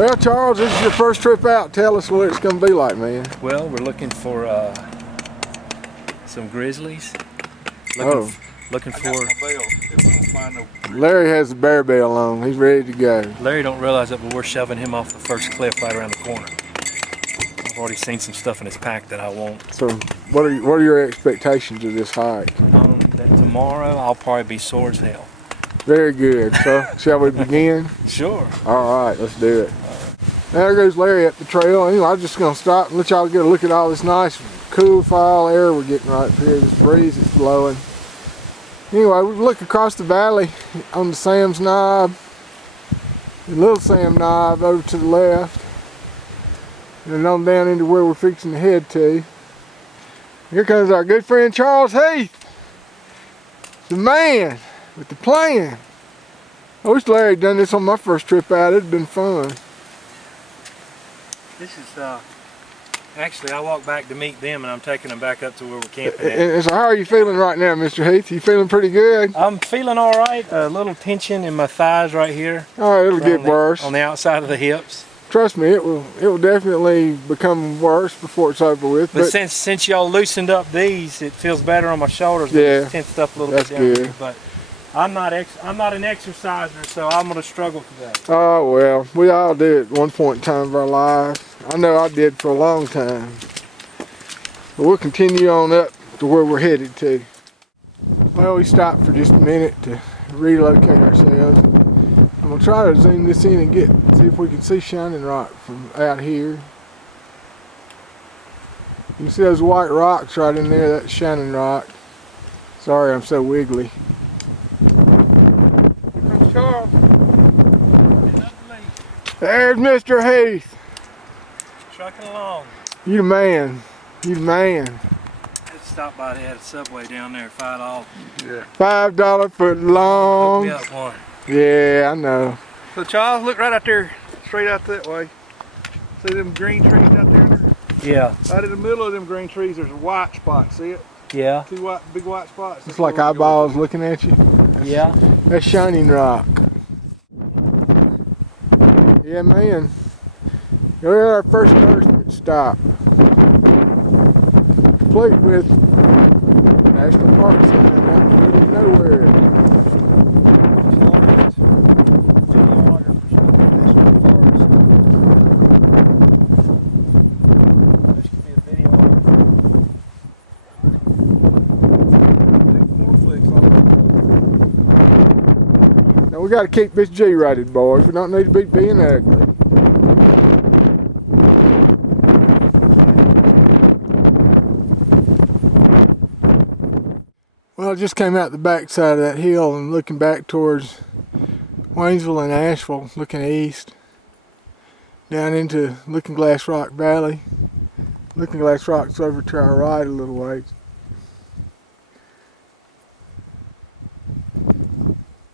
Well, Charles, this is your first trip out. Tell us what it's going to be like, man. Well, we're looking for some grizzlies. Looking for. Larry has the bear bell on. He's ready to go. Larry don't realize it, but we're shoving him off the first cliff right around the corner. I've already seen some stuff in his pack that I want. So, what are your expectations of this hike? That tomorrow I'll probably be sore as hell. Very good. So, shall we begin? Sure. All right, let's do it. There goes Larry up the trail. Anyway, I'm just going to stop and let y'all get a look at all this nice, cool fall air we're getting right up here. This breeze is blowing. Anyway, we look across the valley on the Sam's Knob, the Little Sam Knob over to the left, and on down into where we're fixing to head to. Here comes our good friend Charles Heath, the man with the plan. I wish Larry had done this on my first trip out. It'd been fun. This is actually, I walked back to meet them, and I'm taking them back up to where we're camping at. And so how are you feeling right now, Mr. Heath? You feeling pretty good? I'm feeling all right. A little tension in my thighs right here. All right, it'll get worse. On the outside of the hips. Trust me, it will definitely become worse before it's over with. But since y'all loosened up these, it feels better on my shoulders. Yeah, it's tensed up a little bit down good. Here, but I'm not an exerciser, so I'm gonna struggle today. Oh well, we all do at one point in time of our lives. I know I did for a long time. But we'll continue on up to where we're headed to. Well, we stopped for just a minute to relocate ourselves. I'm gonna try to zoom this in and see if we can see Shining Rock from out here. You can see those white rocks right in there. That's Shining Rock. Sorry, I'm so wiggly. Here comes Charles. There's Mr. Heath. Trucking along. You the man. You the man. Let's stop by. They had a Subway down there, $5. Yeah. $5 foot long. Hook me up one. Yeah, I know. So Charles, look right out there, straight out that way. See them green trees out there? Yeah. Right in the middle of them green trees, there's a white spot. See it? Yeah. Two big white spots. It's like eyeballs looking at you. Yeah. That's Shining Rock. Yeah, man. We're at our first nourishment stop. Complete with National Park sign out in the middle of nowhere. Now we got to keep this G-rated, boys. We don't need to be being ugly. Well, I just came out the back side of that hill and looking back towards Waynesville and Asheville, looking east, down into Looking Glass Rock Valley. Looking Glass Rock's over to our right a little ways.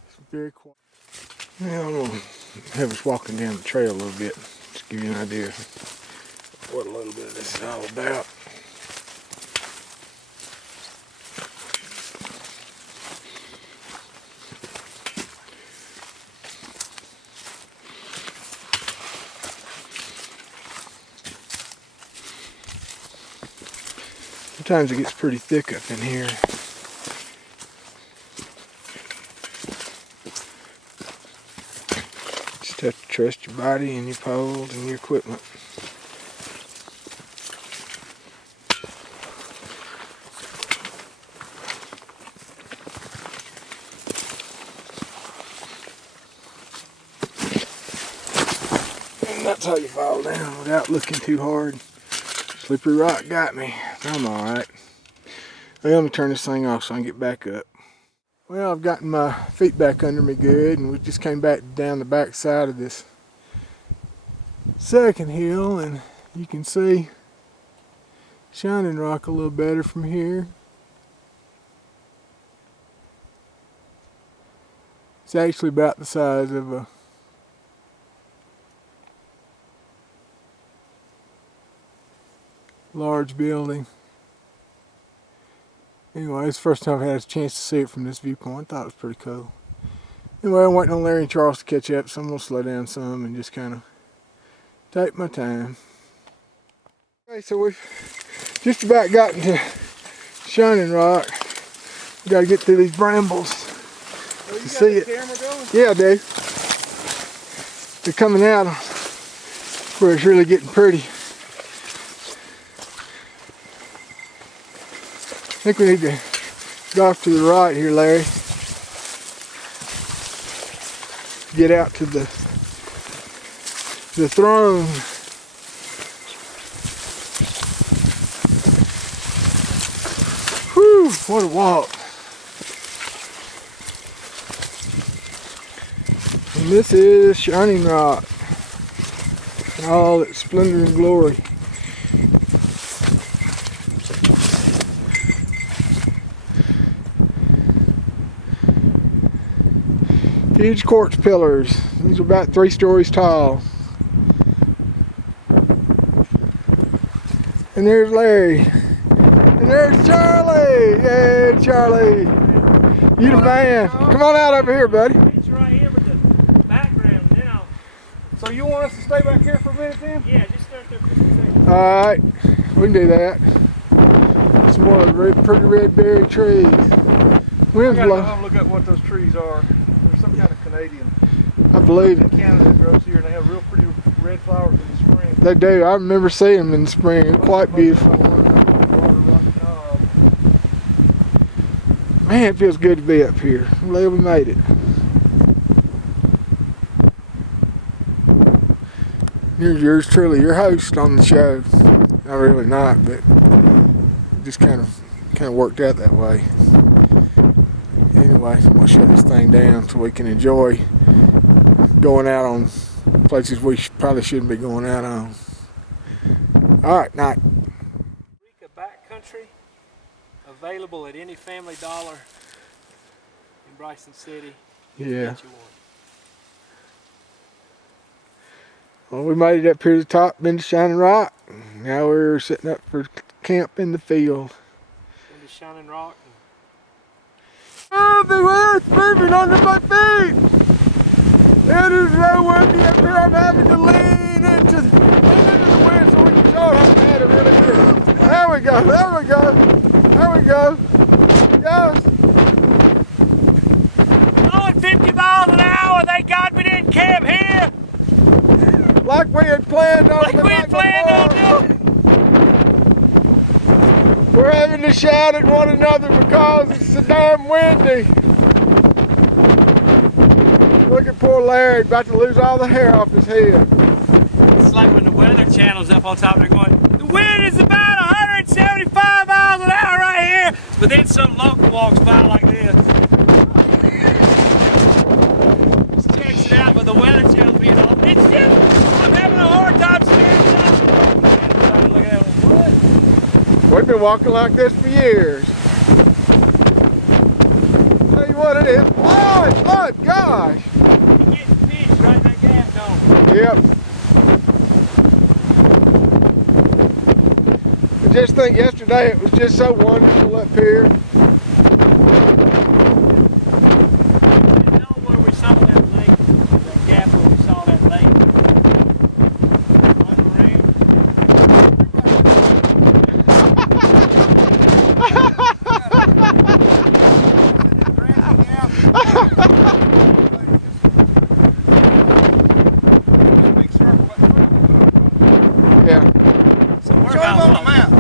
It's very quiet. Now I'm going to have us walking down the trail a little bit, just give you an idea of what a little bit of this is all about. Sometimes it gets pretty thick up in here. Just have to trust your body and your poles and your equipment. And that's how you fall down without looking too hard. Slippery rock got me. I'm alright. Well, let me turn this thing off so I can get back up. Well, I've gotten my feet back under me good, and we just came back down the back side of this second hill, and you can see Shining Rock a little better from here. It's actually about the size of a large building. Anyway, it's the first time I've had a chance to see it from this viewpoint. I thought it was pretty cool. Anyway, I'm waiting on Larry and Charles to catch up, so I'm going to slow down some and just kind of Take my time. Okay, so we've just about gotten to Shining Rock. We gotta get through these brambles to see it. Camera going? Yeah, I do. They're coming out where it's really getting pretty. I think we need to go off to the right here, Larry. Get out to the throne. Whew, what a walk. And this is Shining Rock in all its splendor and glory. Huge quartz pillars. These are about 3 stories tall. And there's Larry. And there's Charlie. Yay, Charlie. You the man. Come on out over here, buddy. It's right here with the background now. So you want us to stay back here for a minute then? Yeah, just start there for just a second. Alright, we can do that. Some more of the pretty red berry trees. I Wind's gotta go blowing. home and look up what those trees are. There's some kind of Canadian I believe in it. Canada that grows here, and they have real pretty red flowers in the spring. They do. I remember seeing them in the spring. They're quite beautiful. Man, it feels good to be up here. I'm glad we made it. Here's yours truly, your host on the show. Not really not, but just kind of worked out that way. Anyway, I'm gonna shut this thing down so we can enjoy going out on places we probably shouldn't be going out on. All right, night. Eureka Backcountry, available at any Family Dollar in Bryson City. Yeah. Get you one. Well, we made it up here to the top, been to Shining Rock. Now we're setting up for camp in the field. Been to Shining Rock. Oh, beware, it's moving under my feet! It is so windy up here, I'm having to lean into the wind so we can show it how bad it really is. There we go, there we go, there we go. Yes. Going 50 miles an hour, thank God we didn't camp here! Like we had planned on. Like we had planned on doing! We're having to shout at one another because it's so damn windy. Look at poor Larry, about to lose all the hair off his head. It's like when the Weather Channel's up on top, they're going, the wind is about 175 miles an hour right here! But then some local walks by like this. Just checks it out, but the Weather Channel's being all, it's just, I'm having a hard time staring it up. Look at that, what? We've been walking like this for years. Tell you what it is. Oh, it's flood, gosh. You get fish right in that gap, don't Yep. I just think yesterday it was just so wonderful up here. you? You know where we saw that lake, that gap where we saw that lake? On the rim? Yeah, So we're Show him on the about map.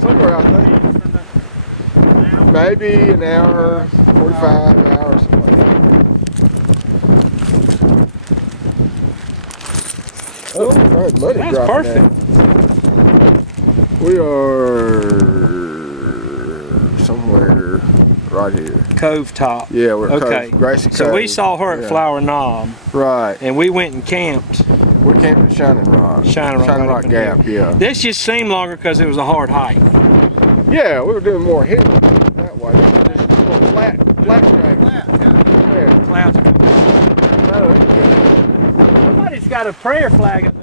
somewhere I think. Maybe an hour, 45 hours, something like that. Oh, right, money That's dropping perfect. out. We are somewhere right here. Cove Top. Yeah, we're at Okay. Cove, Grassy So we Cove. saw her at Yeah. Flower Knob, Right. and we went and camped. We're camping at Shining Rock. Shining Rock right Rock up in Gap, yeah. This just seemed longer because it was a hard hike. Yeah, we were doing more hill that way. This is more flat track. Yeah. Clouds. No, Somebody's got a prayer flag up